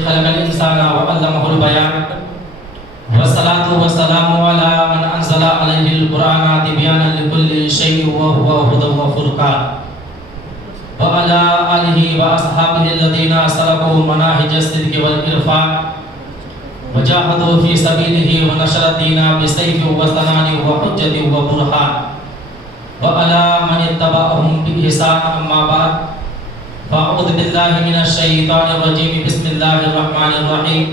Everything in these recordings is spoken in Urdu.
خلق الانسان وعلمه البيان والصلاة والسلام على من انزل عليه القرآن تبيانا لكل شيء وهو هدى وفرقان وعلى آله وأصحابه الذين سلكوا مناهج الصدق والعرفان وجاهدوا في سبيله ونشر الدين بسيف وسنان وحجة وبرهان وعلى من اتبعهم بإحسان. أما بعد فأعوذ بالله من الشيطان الرجيم. بسم الله الرحمن الرحيم.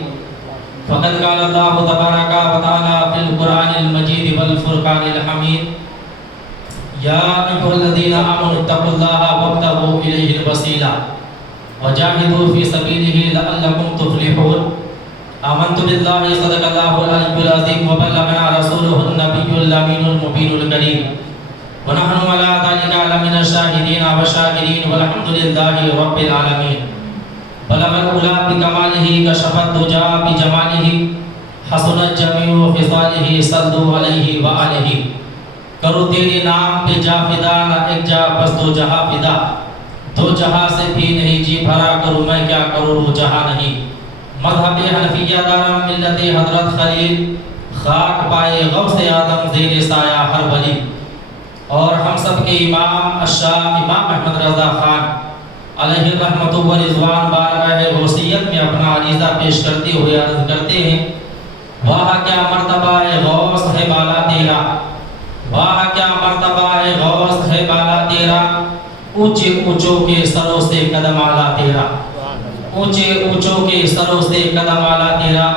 فقد قال الله تبارك وتعالى في القرآن المجيد والفرقان الحميد: يا أيها الذين آمنوا اتقوا الله وابتغوا إليه الوسيلة وجاهدوا في سبيله لعلكم تفلحون. آمنت بالله صدق الله العلي العظيم وبلغنا رسوله النبي الأمين المبين الكريم ونحن على ذلك لمن الشاهدين والشاكرين والحمد لله رب العالمين. بلغ الأولى بكماله كشف الدجى بجماله حسنت جميع خصاله صلوا عليه وآله. کرو تیرے نام پہ جا فدا نہ ایک جا بس دو جہاں فدا. دو جہاں سے بھی نہیں جی بھرا کروں میں کیا کروں وہ جہاں نہیں. مذہب حنفیہ دارم ملت حضرت خلیل خاک پائے غوث آدم زیر سایہ ہر ولی. اور ہم سب کے امام الشاہ امام احمد رضا خان علیہ رحمت و رضوان بارگاہ غوثیت میں اپنا عریضہ پیش کرتے ہوئے عرض کرتے ہیں: واہ کیا مرتبہ غوث ہے بالا تیرا، واہ کیا مرتبہ غوث ہے بالا تیرا، اونچے اونچوں کے سروں سے قدم اعلیٰ تیرا، اونچے اونچوں کے سروں سے قدم اعلیٰ تیرا.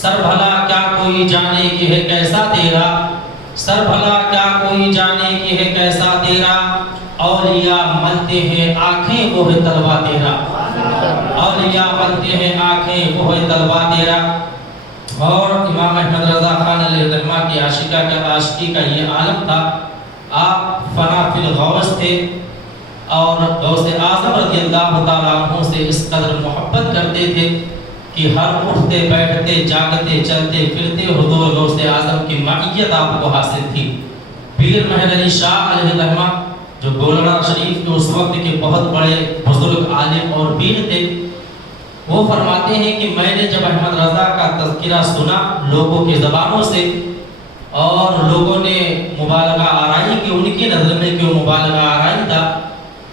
سر بھلا کیا کوئی جانے کہ ہے کیسا تیرا، سر بھلا کیا کوئی جانے کہ ہے کیسا تیرا. اولیاء ملتے ہیں آنکھیں وہ ہے تلوا تیرا، اولیاء ملتے ہیں آنکھیں وہ ہے تلوا تیرا. اور امام احمد رضا خان علیہ الرحمہ کی عاشقی کا یہ عالم تھا. آپ فنا فی الغوث تھے اور غوث اعظم رضی اللہ تعالیٰ عنہ سے اس قدر محبت کرتے تھے کہ ہر اٹھتے بیٹھتے جاگتے چلتے پھرتے حضور غوث اعظم کی معیت آپ کو حاصل تھی. پیر مہر علی شاہ علیہ الرحمہ جو گولڑا شریف کے اس وقت کے بہت بڑے بزرگ عالم اور پیر تھے، وہ فرماتے ہیں کہ میں نے جب احمد رضا کا تذکرہ سنا لوگوں کی زبانوں سے اور لوگوں نے مبالغہ آرائی کہ ان کی نظر میں کیوں مبالغہ آرائی تھا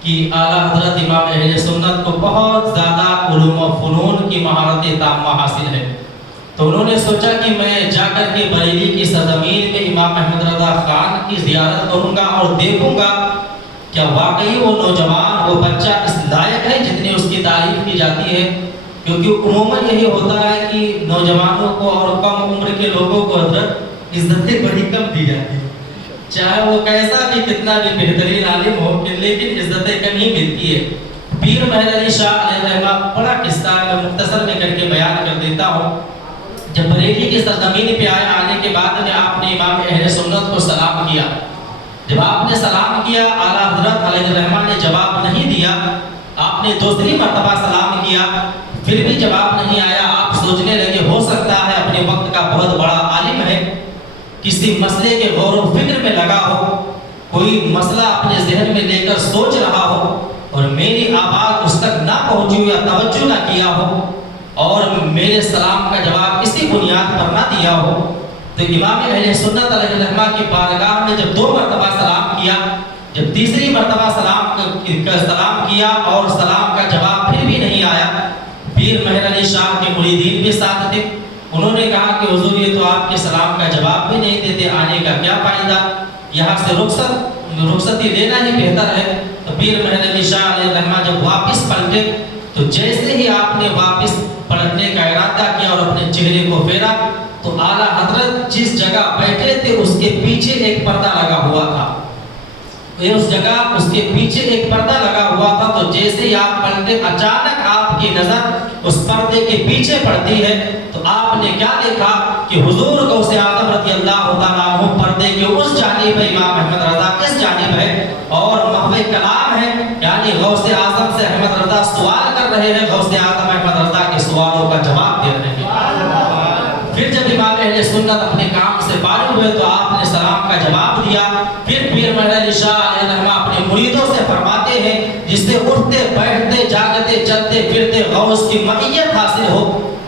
کہ اعلیٰ حضرت امام اہل سنت کو بہت زیادہ علوم و فنون کی مہارت تامہ حاصل ہے، تو انہوں نے سوچا کہ میں جا کر کے بریلی کی سرزمین میں امام احمد رضا خان کی زیارت کروں گا اور دیکھوں گا کیا واقعی وہ نوجوان وہ بچہ اس لائق ہے جتنی اس کی تعریف کی جاتی ہے. کیونکہ عموماً یہی ہوتا ہے کہ نوجوانوں کو اور کم عمر کے لوگوں کو حضرت عزتیں بڑی کم دی جاتی ہے، چاہے وہ کیسا بھی کتنا بھی بہترین عالم ہو لیکن عزتیں کم ہی ملتی ہے. پیر مہر علی شاہ علیہ الرحمہ بڑا قصہ میں مختصر میں کر کے بیان کر دیتا ہوں. جب بریلی کی سرزمین پہ آنے کے بعد میں آپ نے امام اہل سنت کو سلام کیا. جب آپ نے سلام کیا اعلیٰ حضرت علیہ الرحمہ نے جواب نہیں دیا. آپ نے دوسری مرتبہ سلام کیا، پھر بھی جواب نہیں آیا. آپ سوچنے لگے ہو سکتا ہے اپنے وقت کا بہت بڑا عالم ہے، کسی مسئلے کے غور و فکر میں لگا ہو، کوئی مسئلہ اپنے ذہن میں لے کر سوچ رہا ہو اور میری آواز اس تک نہ پہنچی یا توجہ نہ کیا ہو اور میرے سلام کا جواب اسی بنیاد پر نہ دیا ہو. تو امام اہل سنت علیہ الرحمہ کی بارگاہ میں جب 2 مرتبہ سلام کیا، جب تیسری مرتبہ سلام کیا اور سلام کا جواب پھر بھی نہیں آیا، پیر مہر علی شاہ کے مریدین بھی ساتھ تھے. انہوں نے کہا کہ حضور یہ تو آپ کے سلام کا جواب بھی نہیں دیتے، آنے کا کیا فائدہ، یہاں سے رخصتی لینا ہی بہتر ہے. تو پیر مہر علی شاہ علیہ الرحمہ جب واپس پلٹے تو جیسے ہی آپ نے واپس پلٹنے کا ارادہ کیا اور اپنے چہرے کو پھیرا تو اعلیٰ حضرت جس جگہ بیٹھے تھے اس کے پیچھے ایک پردہ لگا ہوا تھا. اس جگہ اس کے پیچھے ایک پردہ لگا ہوا تھا. تو جیسے ہی آپ پلٹے اچانک آپ کی نظر اس پردے کے پیچھے پڑتی ہے تو آپ نے کیا دیکھا کہ حضور غوث اعظم رضی اللہ تعالیٰ عنہ پردے کے اس جانب ہے، امام احمد رضا اس جانب ہے اور محو کلام ہے، یعنی غوث اعظم سے احمد رضا سوال کر رہے ہیں، غوث اعظم احمد رضا کے سوالوں کا جواب دے رہے ہیں. پھر جب امام اہل سنت اپنے کام سے فارغ ہوئے تو آپ نے سلام کا جواب دیا. پھر پیر مہر علی شاہ علیہ الرحمہ اپنے مریدوں سے فرماتے ہیں جس سے اٹھتے بیٹھتے جاگتے چلتے چلتے پھرتے غوث کی معیت حاصل ہو،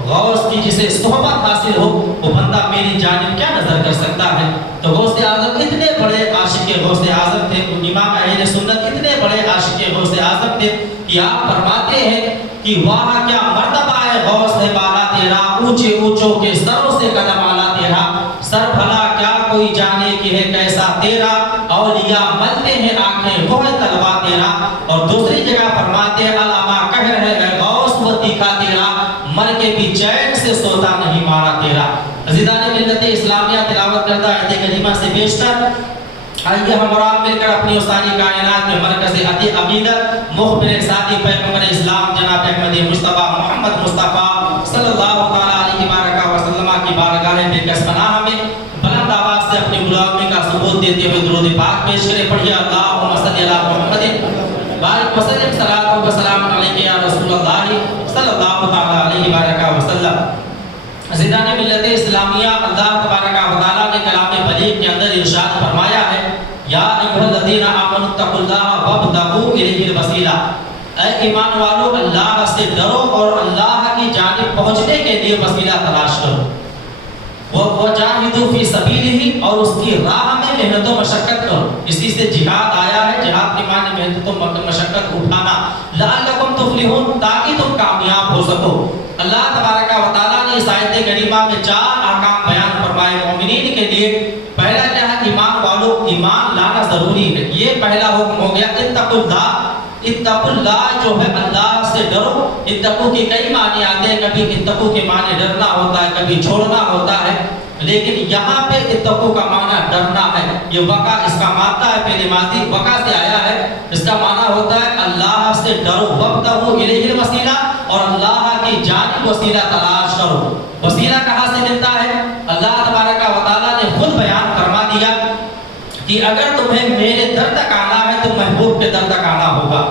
غوث کی جسے صحبت حاصل ہو، وہ بندہ میری جانب کیا نظر کر سکتا ہے؟ تو غوث اعظم اتنے بڑے عاشق غوث اعظم تھے، امام اہل سنت اتنے بڑے عاشق غوث اعظم تھے کہ آپ فرماتے ہیں کہ وہاں کیا مرتبہ ہے غوث ہے بالا تیرا، اونچے اونچوں کے سروں سے قدم آلا تیرا، سر بھلا کیا کوئی جانے کہ ہے کیسا تیرا، اولیاء ملتے ہیں آنکھیں وہ ہے طلبہ تیرا۔ اور دوسری جگہ فرماتے ہیں علامہ قہر ہے اے غوث وہ تیکھا تیرا، مر کے بھی چین سے سوتا نہیں مارا تیرا۔ عزیزان ملت اسلامیہ، تلاوت کرتا آیت کریمہ سے بیشتر آئیے ہم اور آپ مل کر اپنی استانی کائنات میں مرکز عقیدت مخبر ساتھی پیغمبر اسلام جناب احمد مصطفیٰ محمد مصطفیٰ صلی اللہ تعالیٰ علیہ وسلم کی بارگاہ بےکس پناہ میں بلند آواز سے اپنی غلامی کا ثبوت دیتے ہوئے درود پاک پیش کرے۔ پڑھیے اللہم صلی علی محمد بارک وسلم صلاۃ و سلام علیک یا رسول اللہ صلی اللہ تعالیٰ علیہ وسلم۔ عزیزان ملت اسلامیہ، اللہ تبارک و تعالیٰ نے کلام بلیغ کے اندر ارشاد فرمایا ہے یا ایھا الذین آمنوا اتقوا اللہ وابتغوا الیہ الوسیلہ، اے ایمان والو اللہ سے ڈرو اور اللہ کی جانب پہنچنے کے لیے وسیلہ تلاش کرو، وجاہدوا فی سبیلہ، اور اس کی راہ میں محنت و مشقت کرو۔ اسی سے جہاد آیا ہے، جہاد کے معنی محنت و مشقت اٹھانا، لعلکم تفلحون، تاکہ تم کامیاب ہو سکو۔ اللہ تبارک و تعالیٰ نے اس آیت کریمہ میں 4 احکام بیان فرمائے مومنین کے لیے۔ پہلا کیا ہے؟ ایمان والو، ایمان لانا ضروری ہے، یہ پہلا حکم ہو گیا اتقوا اللہ۔ اتقوا اللہ جو ہے اللہ سے ڈرو۔ اتقوا کے کئی معنی آتے ہیں، کبھی اتقوا کے معنی ڈرنا ہوتا ہے، کبھی چھوڑنا ہوتا ہے، لیکن یہاں پہ اتقوا کا معنی ڈرنا ہے۔ یہ وقع اس کا مادہ ہے، پہلے ماضی وقع سے آیا ہے، اس کا معنی ہوتا ہے اللہ سے ڈرو، وابتغوا الیہ الوسیلہ، اور اللہ کی جانب وسیلہ تلاش کرو۔ وسیلہ کہاں سے ملتا ہے؟ اللہ تبارک و تعالیٰ نے خود بیان فرما دیا کہ اگر تمہیں میرے در تک آنا ہے تو محبوب کے در تک آنا ہوگا،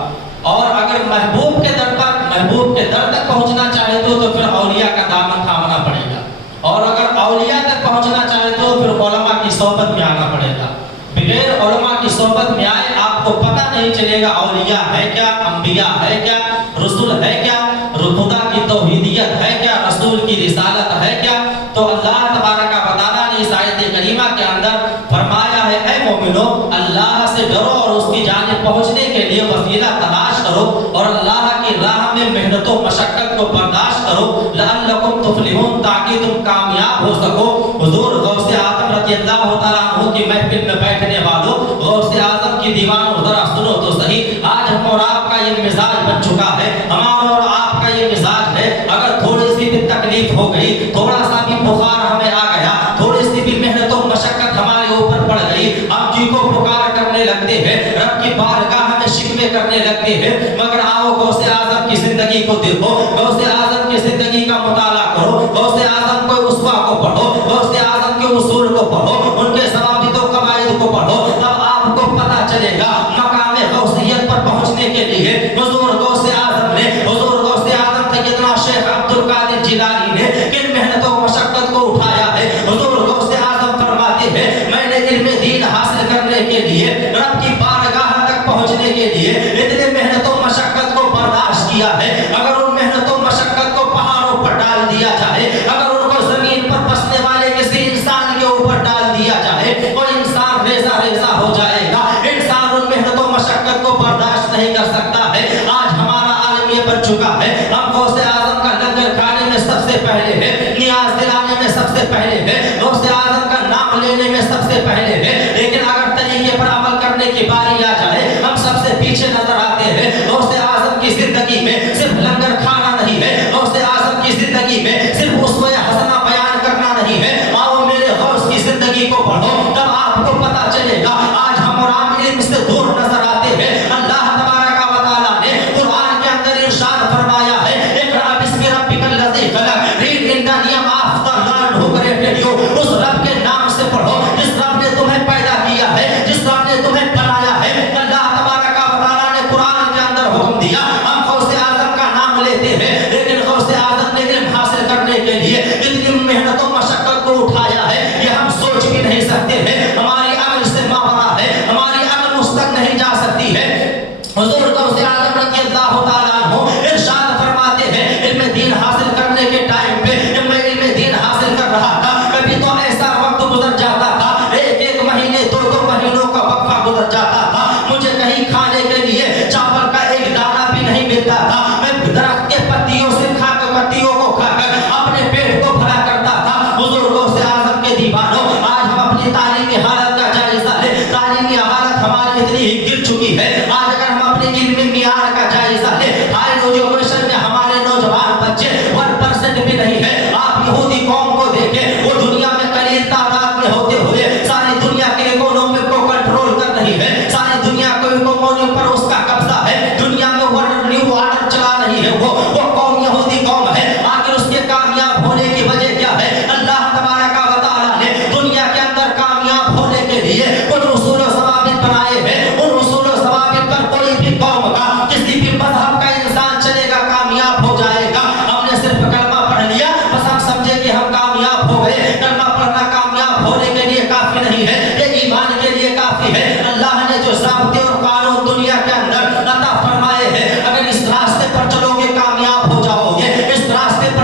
اور اگر محبوب کے در تک پہنچنا چاہے تو پھر اولیاء کا دامن تھامنا پڑے گا، اور اگر اولیاء تک پہنچنا چاہے تو پھر علماء کی صحبت میں آنا پڑے گا۔ بغیر علماء کی صحبت میں آئے آپ کو پتہ نہیں چلے گا اولیاء ہے کیا، انبیاء ہے کیا، رسول ہے کیا، خدا کی توحیدیت ہے کیا، رسول کی رسالت ہے کیا۔ تو اللہ تبارک و تعالیٰ نے اس آیت کریمہ کے اندر فرمایا ہے اے مومنو، اللہ سے ڈرو اور اس کی جانب پہنچنے کے لیے وسیلہ تلاش کرو، اور اللہ کی راہ میں محنت و مشقت کو برداشت کرو، لعلکم تفلحون، تاکہ تم کامیاب ہو سکو۔ حضور غوث اعظم رضی اللہ تعالیٰ عنہ کی محفل میں بیٹھنے والوں، غوث اعظم کی دیوانوں ذرا سنو تو صحیح، آج ہم اور آپ کا یہ مزاج بن چکا ہے، ہمارا اور آپ کا یہ مزاج ہے، اگر تھوڑی سی بھی تکلیف ہو گئی، تھوڑا سا بھی بخار ہمیں آ گیا، تھوڑی سی بھی محنت و مشقت ہمارے اوپر پڑ گئی، ہم جی کو پکار کرنے لگتے ہیں، رب کی بارگاہ میں شکوے کرنے لگتے ہیں۔ مگر آؤ غوث اعظم کی زندگی کو دیکھو، غوث اعظم کی زندگی کا مطالعہ کرو، غوث اعظم کو اسوا کو پڑھو، غوث اعظم کے اصول کو پڑھو، ان کے ضوابط و قواعد کو پڑھو، تب آپ کو پتہ چلے گا مقام غوثیت پر پہنچنے کے لیے حضور غوث اعظم نے، حضور غوث اعظم سیدنا شیخ عبد القادر جیلانی نے کن محنت و مشقت کو اٹھایا ہے۔ حضور غوث اعظم فرماتے ہیں میں نے علم دین حاصل کرنے کے لیے، رب کی بارگاہ تک پہنچنے کے لیے اتنے محنت و مشقت کو برداشت کیا ہے، اگر ان محنت و مشقت کو پہاڑوں پر ڈال دیا جائے، اگر ان کو زمین پر بسنے والے کسی انسان کے اوپر ڈال دیا جائے، کوئی انسان ریزہ ریزہ ہو جائے گا، انسان ان محنت و مشقت کو برداشت نہیں کر سکتا ہے۔ آج ہمارا عالم یہ بن چکا ہے، ہم غوث اعظم کا لنگر کھانے میں سب سے پہلے ہے، نیاز دلانے میں سب سے پہلے ہے، غوث اعظم کا نام لینے میں سب سے پہلے ہے، لیکن اگر طریقے پر عمل کرنے کی باری آ جائے ہم سب سے پیچھے نظر آتے ہیں۔ غوث اعظم کی زندگی میں صرف لنگر کھانا نہیں ہے، غوث اعظم کی زندگی میں صرف اسوہ حسنہ بیان کرنا نہیں ہے۔ آؤ میرے غوث کی زندگی کو پڑھو، تب آپ کو پتہ چلے گا۔ آج ہم اور عام علم سے دور نظر آتے ہیں۔ اللہ تبارک و تعالیٰ نے قرآن کے اندر ارشاد فرمایا ہے اقرأ بسم ربک الذی خلق، read in the name of the Lord who created you, اس رب کے نام سے پڑھو جس رب نے تمہیں پیدا کیا ہے، جس رب نے تمہیں بنایا ہے۔ اللہ تبارک و تعالیٰ نے قرآن کے اندر حکم دیا، ہم غوث اعظم کا نام لیتے ہیں، لیکن غوث اعظم نے علم حاصل کرنے کے لیے اتنی محنت و مشقت کو اٹھایا ہے یہ ہم سوچ بھی نہیں سکتے ہیں، ہماری عقل سے ماورا ہے، ہماری عقل اس تک نہیں جا سکتی ہے۔ حضور غوث اعظم رضی اللہ تعالیٰ عنہ ارشاد فرمایا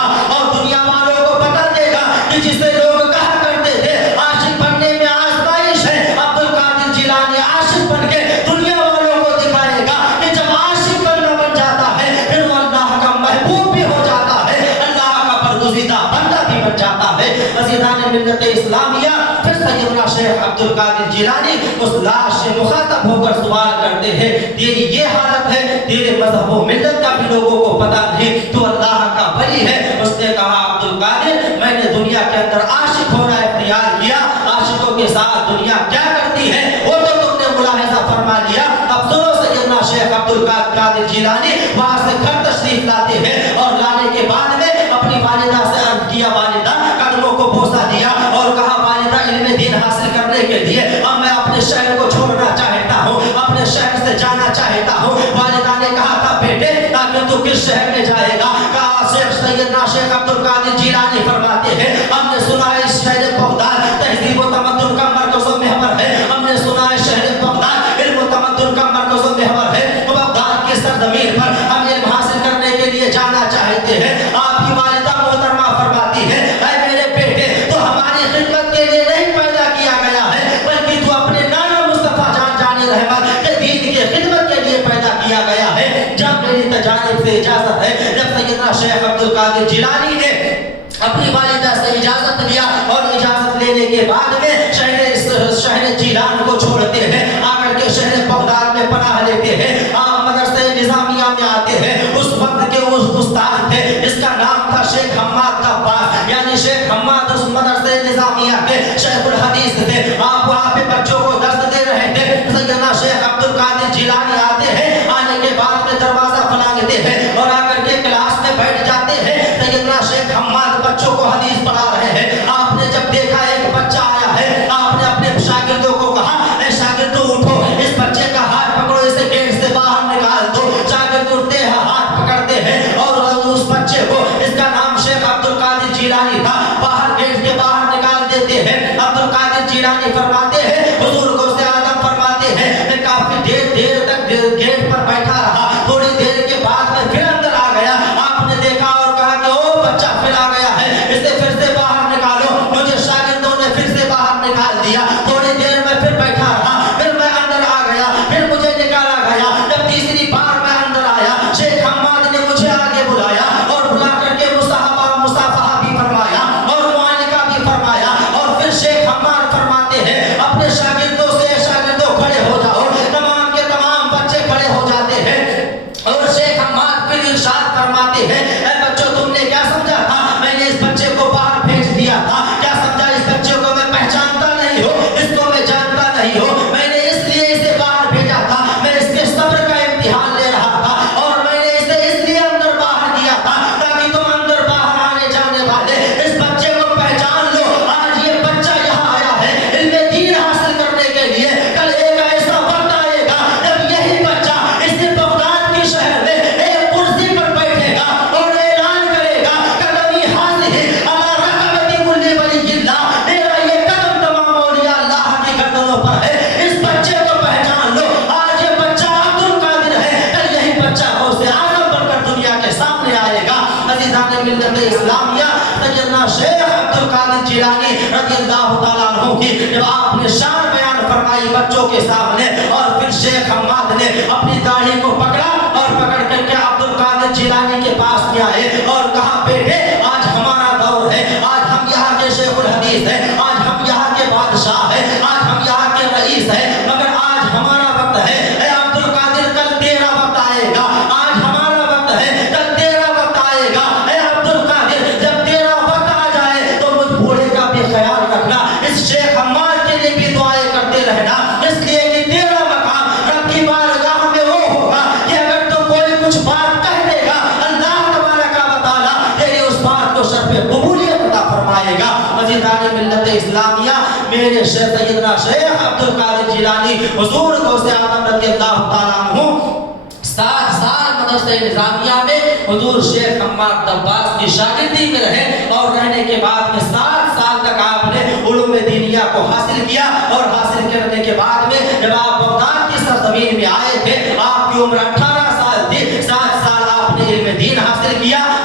گا اور دنیا والوں کو بتا دے گا کہ جسے لوگ کہا کرتے تھے عاشق بننے میں آزمائش ہے، عبد القادر جیلانی عاشق بن کے دنیا والوں کو دکھائے گا کہ جب عاشق بندہ بن جاتا ہے پھر وہ اللہ کا محبوب بھی ہو جاتا ہے، اللہ کا برگزیدہ بندہ بھی بن جاتا ہے۔ عزیزان ملت اسلامیہ، پھر سیدنا شیخ عبد القادر جیلانی اس لاش سے مخاطب ہو کر سوال کرتے ہیں، تیری یہ حالت ہے، تیرے مذہب و ملت کا بھی لوگوں کو پتا نہیں، تو اللہ کا ولی ہے۔ اس نے کہا عبد القادر میں نے دنیا کے اندر عاشق ہونا اختیار کیا، عاشقوں کے ساتھ دنیا کیا کرتی ہے وہ تو تم نے ملاحظہ فرما لیا۔ اب سنو، سیدنا شیخ عبد القادر جیلانی وہاں سے گھر تشریف لاتے ہیں اور لانے کے بعد میں اپنی والدہ سے عرض کیا، والدہ قدموں کو بوسہ دیا اور کہا والدہ علم دین حاصل کرنے کے لیے اب میں اپنے شہر کو چھوڑنا چاہتا ہوں، اپنے شہر سے جانا چاہتا ہوں۔ والدہ نے کہا تھا بیٹے تاکہ تو کس شہر میں جائے گا؟ کہا سیدنا شیخ عبد القادر جیلانی فرماتے ہیں ہم نے سنا ہے اس شہر بغداد تہذیب و تمدن کا مرکز و محور ہے، ہم نے سنا ہے شہر بغداد علم و تمدن کا مرکز و محور ہے، بغداد کی سرزمین پر ہم علم حاصل کرنے کے لیے جانا چاہتے ہیں۔ آپ کی والدہ محترمہ فرماتی ہے اے میرے بیٹے تو ہماری خدمت کے لیے نہیں پیدا کیا گیا ہے بلکہ تو اپنے نانا مصطفیٰ جان رحمت کے دین کی خدمت کے لیے پیدا کیا گیا ہے۔ جب میری تجانب سے اجازت ہے، جب سیدنا شیخ عبد القادر جیلانی نے اپنی والدہ سے اجازت لیا اور اجازت لینے کے بعد میں شہر جیلان کو چھوڑتے ہیں، آ کر کے شہر بغداد میں پناہ لیتے ہیں، آپ مدرسہ نظامیہ میں آتے ہیں۔ اس وقت کے اس استاد تھے جس کا نام تھا شیخ حماد عباس، یعنی شیخ حماد اس مدرسہ نظامیہ کے شیخ الحدیث تھے، آپ وہاں پہ بچوں کو درس دے رہے تھے۔ سیدنا شیخ عبد القادر جیلانی آتے ہیں، آنے کے بعد میں دروازہ پھلاگتے ہیں اور آ کر کے کلاس میں بیٹھ جاتے ہیں۔ سیدنا شیخ حماد بچوں کو حدیث پڑھا رہے ہیں، آپ نے جب دیکھا ایک بچہ آیا ہے آپ نے اپنے شاگردوں کو کہا اے شاگردوں اٹھو، اس بچے کا ہاتھ پکڑو، اسے گیٹ سے باہر نکال دو۔ شاگرد اٹھتے ہیں، ہاتھ پکڑتے ہیں اور اس بچے کو، اس کا نام شیخ عبد القادر جیلانی تھا، باہر گیٹ کے باہر نکال دیتے ہیں۔ عبد القادر جیلانی فرماتے ہیں حضور غوث اعظم فرماتے ہیں میں کافی دیر تک گیٹ پر بیٹھا رہا، تھوڑی دیر کے بعد میں پھر اندر آ گیا، آپ نے دیکھا اور کہا کہ او بچہ پھر آ گیا ہے، اسے پھر سے باہر نکالو۔ مجھے شاگردوں نے پھر سے باہر نکال دیا، تھوڑی دیر میں پھر بیٹھا رہا، پھر میں اندر آ گیا، پھر مجھے نکالا گیا۔ جب تیسری بار میں اندر آیا شیخ حماد نے مجھے آگے بلایا اور بلا کر کے مصافحہ بھی فرمایا اور معانقہ بھی فرمایا، اور پھر شیخ حماد فرماتے ہیں اپنے شاگردوں سے شاگردوں کھڑے ہو جاؤ، تمام کے تمام بچے کھڑے ہو جاتے ہیں اور شیخ حماد پھر ارشاد فرماتے ہیں اے بچوں تم نے کیا سمجھا تھا میں نے اس بچے کو باہر بھیج دیا تھا؟ کیا سمجھا اس بچے کو میں پہچانتا نہیں ہوں، اس کو میں جانتا نہیں ہوں؟ میں نے اس لیے اسے باہر بھیجا تھا، میں اس کے صبر کا امتحان لے رہا تھا اور میں نے اسے اس لیے اندر باہر دیا تھا تاکہ تم اندر باہر آنے جانے والے اس بچے کو پہچان لو۔ آج یہ بچہ یہاں آیا ہے علم دین حاصل کرنے کے لیے، کل ایک ایسا وقت آئے گا جب یہی بچہ اس بغداد کے شہر میں ایک کرسی پر بیٹھے گا اور اعلان کرے گا قدمی حاضر علی رقبتی کل ولی اللہ، میرا یہ قدم تمام اولیاء اللہ کی گردنوں پر ہے۔ اس بچے کو پہچان لو، آج یہ بچہ عبد القادر ہے، کل یہی بچہ غوث اعظم بن کر دنیا کے سامنے آئے گا۔ عزیزان ملت اسلامیہ، سیدنا شیخ عبد القادر جیلانی رضی اللہ تعالیٰ عنہ کی جب آپ نے شان بیان فرمائی بچوں کے سامنے، اور پھر شیخ حماد نے اپنی داڑھی کو پکڑا اور پکڑ کر کے عبد القادر جیلانی کے پاس میں آئے اور کہا بیٹے آج ہمارا دور ہے، آج ہم یہاں کے شیخ الحدیث ہیں، آج ہم یہاں کے بادشاہ ہیں، آج ہم یہاں کے رئیس ہیں، مگر آج ہمارا وقت ہے۔ اے عبد القادر کل تیرا وقت آئے گا، آج ہمارا وقت ہے، کل تیرا وقت آئے گا۔ اے عبد القادر جب تیرا وقت آ جائے تو مجھ بوڑھے کا بھی خیال رکھنا، اس شیخ حماد کے لیے بھی دعائیں کرتے رہنا، اس لیے کہ تیرا مقام رب کی بارگاہ میں وہ ہوگا کہ اگر تو کوئی کچھ بات کہہ دے گا اللہ تبارک و تعالیٰ تیری اس بات کو شرف قبولیت عطا فرمائے گا۔ عزیزان ملت اسلامیہ، میرے شیخ سیدنا شیخ عبد القادر جیلانی حضور غوث اعظم رضی اللہ تعالیٰ عنہ 7 سال مدرسہ نظامیہ میں حضور شیخ حماد عباس کی شاگردی میں رہے اور رہنے کے بعد میں 7 سال تک آپ نے علوم دینیہ کو حاصل کیا، اور حاصل کرنے کے بعد میں جب آپ بغداد کی سرزمین میں آئے تھے آپ کی عمر 18 سال تھی، 7 سال آپ نے علم دین حاصل کیا،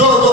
2-2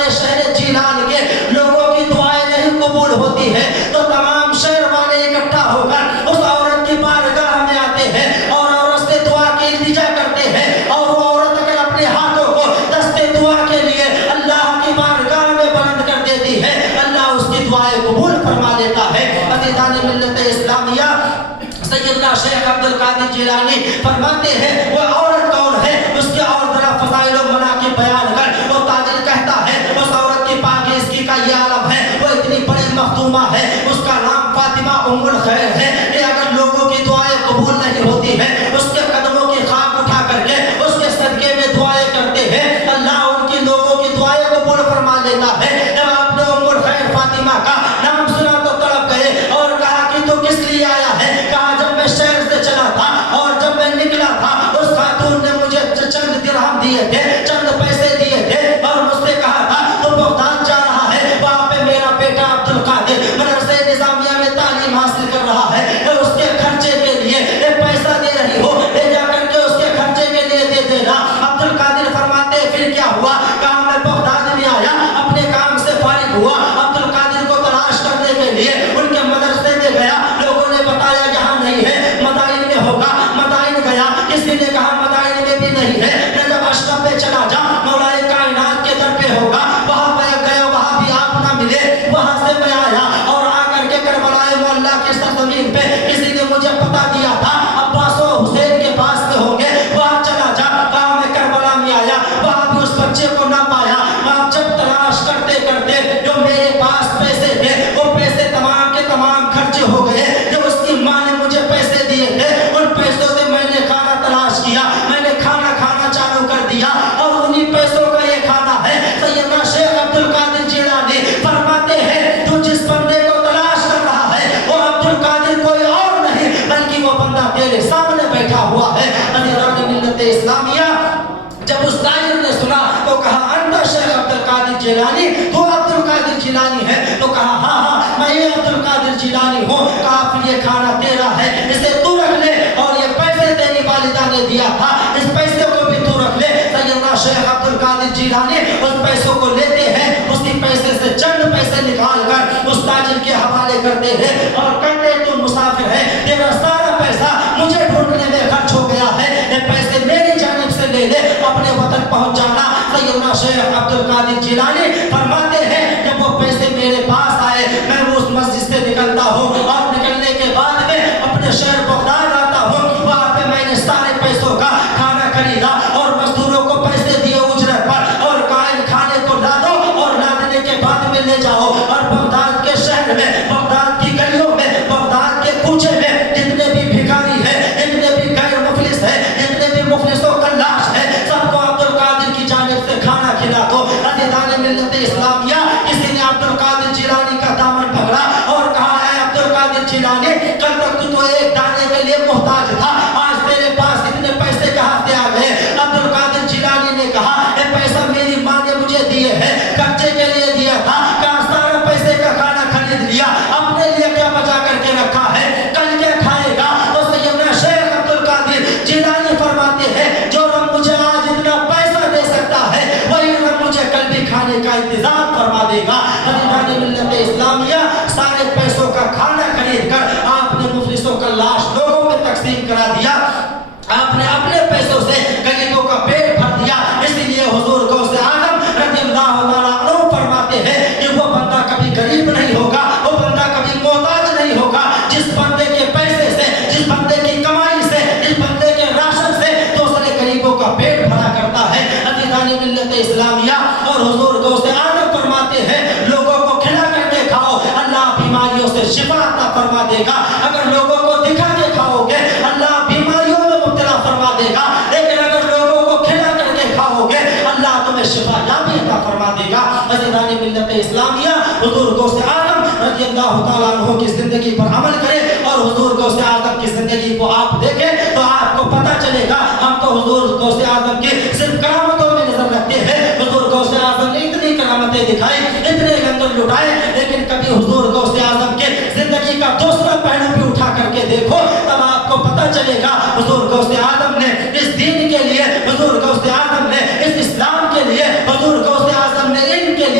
والے شہر جیلان کے لوگوں کی دعائیں نہیں قبول ہوتی ہے تو تمام شہر والے اکٹھا ہو کر اس عورت کی بارگاہ میں آتے ہیں اور عورت سے دعا کی التجا کرتے ہیں اور وہ عورت اگر اپنے ہاتھوں کو دستے دعا کے لیے اللہ کی بارگاہ میں بلند کر دیتی ہے اللہ اس کی دعائیں قبول فرما لیتا ہے۔ عزیزان ملت اسلامیہ، سیدنا شیخ عبد القادر جیلانی فرماتے ہیں وہ عورت کون ہے، اس کے اور ذرا فضائل و مناقب بیان کر۔ وہ تاجر کہتا ہے اس عورت کی پاکیزگی کا یہ عالم ہے، وہ اتنی بڑی مخدومہ ہے، اس کا نام فاطمہ ام الخیر ہے کہ اگر لوگوں کی دعائیں قبول نہیں ہوتی ہے اس کے قدموں کی خاک اٹھا کر کے اس کے صدقے میں دعائیں کرتے ہیں اللہ ان کی لوگوں کی دعائیں قبول فرما لیتا ہے۔ جب آپ نے ام الخیر فاطمہ کا نام سنا تو تڑپ گئے اور کہا کہ تو کس لیے آیا ہے؟ کہا جب میں شہر سے چلا تھا اور جب میں نکلا تھا اس خاتون نے مجھے چند درہم دیے تھے، چند پیسے دیے تھے اور مجھ سے کہا تھا تو بغداد جا رہا ہے، وہاں پہ میرا بیٹا عبد القادر مدرسہ نظامیہ میں تعلیم حاصل کر رہا ہے، اس کے خرچے کے لیے ایک پیسہ دے رہی ہو، لے جا کر کے اس کے خرچے کے لیے دے دینا۔ عبد القادر فرماتے پھر کیا ہوا؟ کہا میں بغداد میں آیا، اپنے کام سے فارغ ہوا، عبد القادر کو تلاش کرنے کے لیے ان کے مدرسے میں گیا، لوگوں نے بتایا یہاں نہیں ہے، مدائن میں ہوگا، مدائن گیا، کسی نے کہا مدائن میں بھی نہیں ہے، نجف اشرف پہ چلا جا، مولا کائنات کے در پہ ہوگا، وہاں پہ گیا، وہاں بھی آپ نہ ملے، وہاں سے میں آیا اور آ کر کے کربلا معلیٰ کی سرزمین پہ کسی نے مجھے پتا دیا تھا عباس و حسین کے پاس میں ہوں گے، وہاں چلا جا، وہاں میں کربلا میں آیا، وہاں بھی اس بچے کو نہ پایا، وہاں جب تلاش کرتے کرتے جو میرے پاس پیسے تھے وہ پیسے تمام کے تمام خرچ ہو گئے، جو اس کی ماں نے مجھے پیسے دیے تھے ان پیسوں سے میں نے کھانا تلاش کیا، میں نے کھانا کھانا چالو کر دیا اور انہی پیسوں کا یہ کھانا ہے۔ سیدنا شیخ عبد القادر جیلانی فرماتے ہیں تو جس بندے کو تلاش کر رہا ہے وہ عبد القادر کوئی اور نہیں بلکہ وہ بندہ تیرے سامنے بیٹھا ہوا ہے۔ عزیزان ملت اسلامیہ، جب اس تاجر نے سنا تو کہا انت شیخ عبد القادر جیلانی، تو عبد القادر جیلانی ہے؟ تو کہا ہاں ہاں میں یہ عبد القادر جیلانی ہوں۔ کہا پھر یہ کھانا تیرا ہے، اسے تو رکھ لے، اور یہ پیسے تیری والدہ نے دیا تھا، اس پیسے کو بھی تو رکھ لے۔ سیدنا شیخ عبد القادر جیلانی اس پیسوں کو لیتے ہیں، اس کی پیسے سے چند پیسے نکال کر اس تاجر کے حوالے کرتے ہیں اور کہتے ہیں تو مسافر ہے، تیرا سارا پیسہ مجھے ڈھونڈنے میں خرچ ہو گیا ہے، یہ پیسے میری جانب سے لے لے، اپنے وطن پہنچ جانا۔ سیدنا شیخ عبد القادر جیلانی فرماتے ہیں جب وہ پیسے میرے پاس آئے میں وہ اس مسجد سے نکلتا ہوں اور نکلنے کے بعد میں اپنے شہر بغداد آتا ہوں، وہاں پہ میں نے سارے پیسوں کا کھانا خریدا اور مزدوروں کو پیسے دیے اجرت پر اور کہا کھانے کو لا دو اور لانے کے بعد میں لے جاؤ، اور بغداد کے شہر میں، بغداد کی گلیوں میں، بغداد کے کوچے میں جتنے بھی بھکاری ہیں، جتنے بھی غیر مفلس ہیں، جتنے بھی مفلسوں کا لاش ہے، سب کو عبد القادر کی جانب سے کھانا کھلا دو۔ عزیزان ملت اسلامیہ، کسی نے عبد القادر جیلانی کا دامن پکڑا اور کہا اے عبد القادر جیلانی، کل تک تو ایک دانے کے لیے محتاج تھا، آج تیرے پاس اتنے پیسے کہاں سے آ گئے؟ عبد القادر جیلانی نے کہا یہ پیسہ میری ماں نے مجھے دیے ہیں، خرچے کے لیے دیا تھا، کہا سارا پیسے کا کھانا خرید لیا، اپنے لیے کیا بچا کر کے رکھا ہے، کل کیا کھائے گا؟ تو سیدنا شیخ عبد القادر جیلانی فرماتے ہیں جو رب مجھے آج اتنا پیسہ دے سکتا ہے وہی رب مجھے کل بھی کھانے کا انتظام فرما دے گا۔ عزیزان ملت اسلامیہ، سارے پیسوں کا کھانا خرید کر آپ نے مفلسوں کا لاش لوگوں میں تقسیم کرا دیا، آپ نے اپنے پیسوں سے غریبوں کا پیٹ بھر دیا۔ اسی لیے حضور غوث اعظم رضی اللہ تعالیٰ عنہ فرماتے ہیں کہ وہ بندہ کبھی غریب نہیں ہوگا، وہ بندہ کبھی محتاج نہیں ہوگا جس بندے کے پیسے سے، جس بندے کی کمائی سے، جس بندے کے راشن سے دوسرے غریبوں کا پیٹ بھرا کرتا ہے۔ عزیزان ملت اسلامیہ، اور حضور غوث اعظم فرماتے ہیں لوگوں کو کھلا کر کے کھاؤ، اللہ بیماریوں سے شفا عطا فرما دے گا۔ اگر لوگوں کو دکھا کے کھاؤ گے اللہ بیماریوں میں مبتلا فرما دے گا، لیکن اگر لوگوں کو کھلا کر کے کھاؤ گے اللہ تمہیں شفا یابی عطا فرما دے گا۔ عزیزان ملت اسلامیہ، حضور غوث اعظم رضی اللہ تعالیٰ عنہ کی زندگی پر عمل کریں اور حضور غوث اعظم کی زندگی کو آپ دیکھیں تو آپ کو پتہ چلے گا۔ ہم تو حضور غوث اعظم کی صرف کرامتوں میں نظر رکھتے ہیں، حضور غوث اعظم نے اتنی کرامتیں دکھائی، اتنے لنگر لٹائے، لیکن کبھی حضور غوث اعظم کے زندگی کا دوسرا پہلو بھی اٹھا کر کے دیکھو، تب آپ کو پتہ چلے گا حضور غوث اعظم نے اس دین کے لیے، حضور غوث اعظم نے اس اسلام کے لیے، حضور غوث اعظم نے ان کے لیے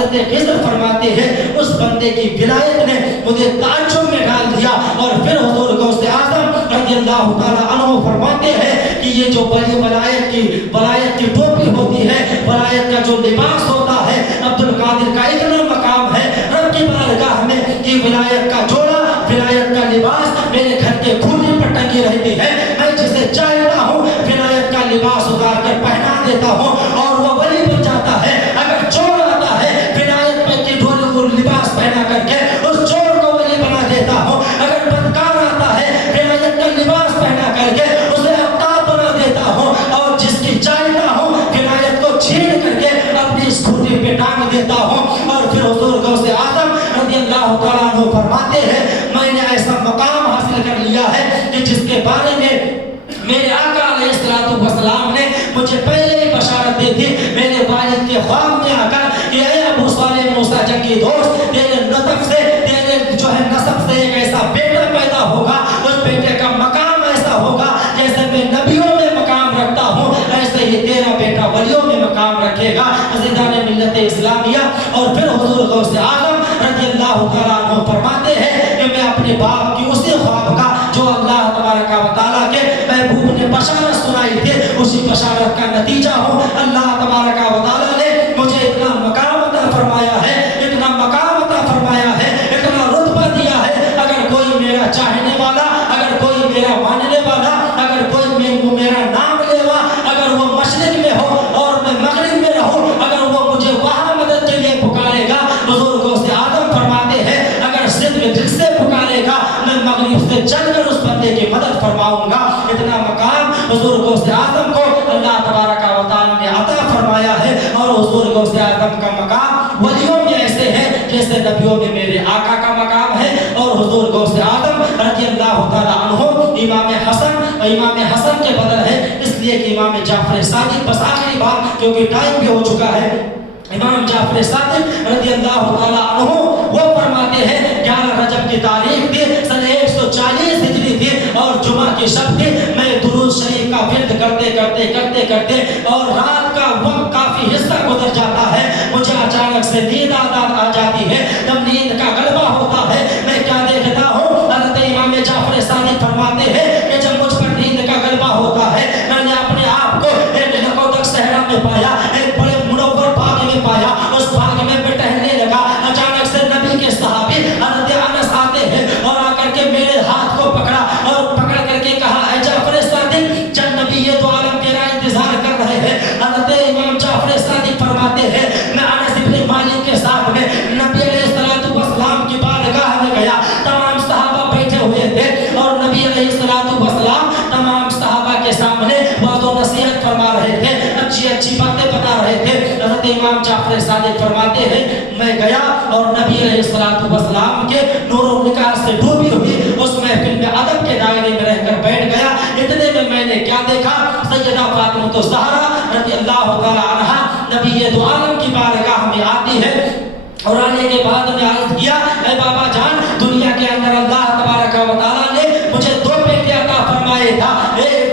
حضرت خضر فرماتے ہیں اس بندے کی ولایت نے مجھے تعجب میں ڈال دیا. اور پھر حضور غوث اعظم رضی اللہ تعالیٰ عنہ فرماتے ہیں کہ یہ جو بڑی ولایت کی ٹوپی ہوتی ہے, ولایت کا جو لباس ہوتا ہے, عبد القادر کا اتنا مقام ہے رب کی بارگاہ میں کہ ولایت کا جوڑا, ولایت کا لباس میرے گھر کے کھونے پر ٹنگی رہتی ہے. میں جسے چاہتا ہوں ولایت کا لباس اتار کر پہنا دیتا ہوں اور وہ ولی بن جاتا ہے. اگر چور آتا ہے ولایت میں کی لباس پہنا کر کے اس چور کو ولی بنا دیتا ہوں. اگر بدکار آتا ہے ولایت کا لباس پہنا کر کے اسے آفتاب بنا دیتا ہوں. اور جس کی چاہتا ہوں ولایت کو چھین کر کے اپنی اسکوٹی پہ ٹانگ دیتا ہوں. اور پھر حضور غوث اعظم رضی اللہ تعالیٰ عنہ فرماتے ہیں میں نے ایسا مقام حاصل کر لیا ہے کہ جس کے بارے میں میرے آقا علیہ السلام نے مجھے پہلے ہی بشارت دی تھی. میرے والد کے خواب میں آ کر کہ اے ابو صالح موسیٰ جنگی دوست, تیرے نطق سے, تیرے جو ہے نسب سے ایک ایسا بیٹا پیدا ہوگا, اس بیٹے کا مقام ایسا ہوگا جیسے میں نبیوں میں مقام رکھتا ہوں ایسے ہی تیرا بیٹا ولیوں میں مقام رکھے گا. عزیزان ملت اسلامیہ, اور پھر حضور غوث اعظم رضی اللہ تعالیٰ عنہ فرماتے ہیں کہ میں اپنے باپ کی اسی خواب کا جو اللہ تبارک و تعالیٰ کے محبوب نے بشارت سنائی تھی اسی بشارت کا نتیجہ ہوں. اللہ تبارک و تعالیٰ نے مجھے اتنا مقام عطا فرمایا ہے, اتنا مقام عطا فرمایا ہے, اتنا رتبہ دیا ہے. اگر کوئی میرا چاہنے والا, اگر کوئی میرا ماننے والا, اگر کوئی میرا نام لیوا, اگر وہ مشرق میں ہو اور میں مغرب میں رہوں, اگر وہ مجھے وہاں مدد کے لیے پکارے گا, حضور غوث اعظم فرماتے ہیں اگر صدق دل سے پکارے گا میں مغرب سے چل کر اس بندے کی مدد فرماؤں گا. اتنا مقام حضور غوث اعظم کو اللہ تبارک و تعالیٰ نے عطا فرمایا ہے. اور حضور غوث اعظم کا مقام ولیوں میں ایسے ہے جیسے نبیوں میں میرے آقا کا مقام ہے. اور حضور غوث اعظم رضی اللہ تعالیٰ عنہ امام حسن کے بدل ہے, اس لیے کہ امام جعفر صادق, بس آخری بات کیونکہ ٹائم بھی ہو چکا ہے, امام جعفر صادق رضی اللہ تعالیٰ عنہ وہ فرماتے ہیں 11 رجب کی تاریخ تھی, سن 140 ہجری تھی اور جمعہ کی شب تھی. میں درود شریف کا ورد کرتے اور رات کا وقت کافی حصہ گزر جاتا ہے, مجھے اچانک سے نیند آ جاتی ہے. جب نیند کا غلبہ ہوتا ہے میں کیا دیکھتا ہوں, حضرت امام جعفر صادق فرماتے ہیں کہ جب مجھ پر نیند کا غلبہ ہوتا ہے میں نے اپنے آپ کو ایک لکودک صحرا میں پایا, ایک بڑے منور باغ میں پایا. اس باغ میں ٹہلنے لگا, اچانک سے نبی کے صحابی حضرت انس آتے ہیں اور آ کر کے میرے ہاتھ کو پکڑا اور پکڑ کر کے کہا اے جعفر صادق, جب نبی یہ دو عالم تیرا انتظار کر رہے ہیں. حضرت امام جعفر صادق فرماتے ہیں میں انس ابن مالک کے ساتھ میں نبی علیہ السلام کی بارگاہ میں گیا. تمام صحابہ بیٹھے ہوئے تھے اور نبی علیہ السلام تمام صحابہ کے سامنے وعظ و نصیحت فرما رہے تھے, اچھی باتیں بتا رہے تھے. حضرت امام جعفر صادق فرماتے ہیں میں گیا اور نبی علیہ السلام کے نور و نکاح سے ڈوبی ہوئی اس محفل میں ادب کے دائرے میں رہ کر بیٹھ گیا. اتنے میں نے کیا دیکھا, سیدہ فاطمہ الزہرا رضی اللہ تعالی عنہا نبی دو عالم کی بارگاہ میں آتی ہے اور آنے کے بعد میں عرض کیا اے بابا جان, دنیا کے اندر اللہ تبارک و تعالیٰ نے مجھے 2 بیٹے عطا فرمائے تھا,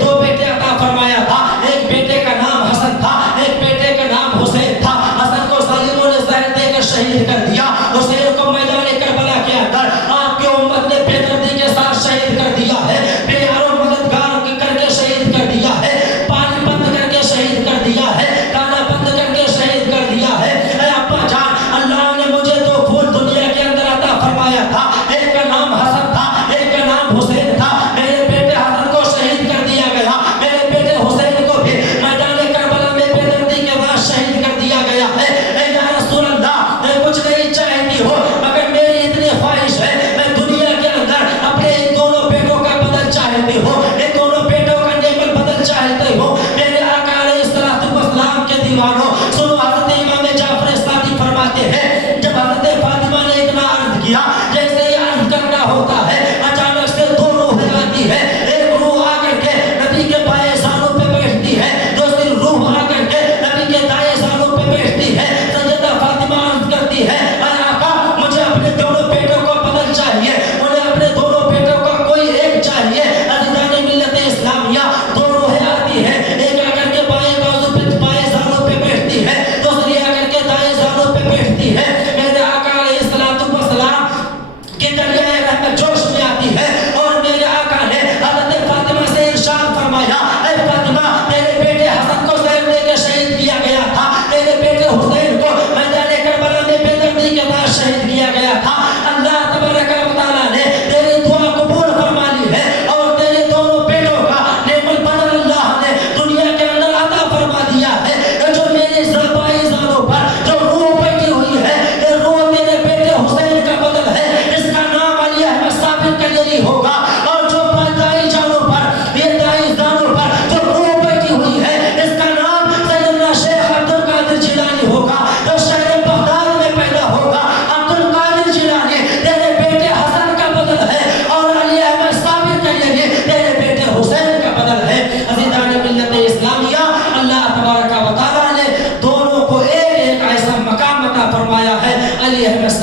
2 بیٹے عطا فرمایا تھا. ایک بیٹے کا نام حسن تھا, ایک بیٹے کا نام حسین تھا. حسن کو ظالموں نے زہر دے کر شہید کر دیا, حسین کو میدان کربلا کے اندر آپ کی امت نے بے دردی کے ساتھ شہید کر دیا ہے, بے یار و مددگار کر کے شہید کر دیا ہے, پانی بند کر کے شہید کر دیا ہے, کانا بند کر کے شہید کر دیا ہے. اے ابا جان, اللہ نے مجھے 2 پھول دنیا کے اندر عطا فرمایا تھا, ایک کا نام حسن تھا, ایک کا نام حسین تھا. میرے بیٹے حسن کو شہید کر دیا گیا, میرے بیٹے حسین کو بھی میدان کربلا میں بے دردی کے بعد شہید کر دیا گیا ہے. اے یا رسول اللہ, میں کچھ نہیں چاہتی ہو مگر میری اتنی خواہش ہے میں دنیا کے اندر اپنے ان دونوں بیٹوں کا بدل چاہتی ہوں, ان دونوں بیٹوں کا نیمل بدل چاہتی ہوں. میرے آقا علیہ السلام کے دیوانوں سنو, حضرت امام جعفر صادق فرماتے ہیں جب حضرت فاطمہ نے اتنا عرض کیا جیسے یہ عرض کرنا ہوتا ہے, اچانک سے 2 روحیں آتی ہے. ایک روح آ کر کے نبی کے بائیں زانوں پہ بیٹھتی ہے, دوسری روح آ کر کے نبی کے دائیں زانوں پہ بیٹھتی ہے. سیدہ فاطمہ عرض کرتی ہے اے آقا, مجھے اپنے دونوں بیٹوں کو بدل چاہیے, مجھے اپنے دونوں بیٹوں کا کوئی ایک چاہیے. عزیزان ملت اسلامیہ, 2 روحیں آتی ہے, ایک آ کر کے بائیں بازو پہ بائیں زانوں پہ بیٹھتی ہے, دوسری آ کر کے دائیں زانوں پہ بیٹھتی ہے.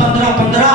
15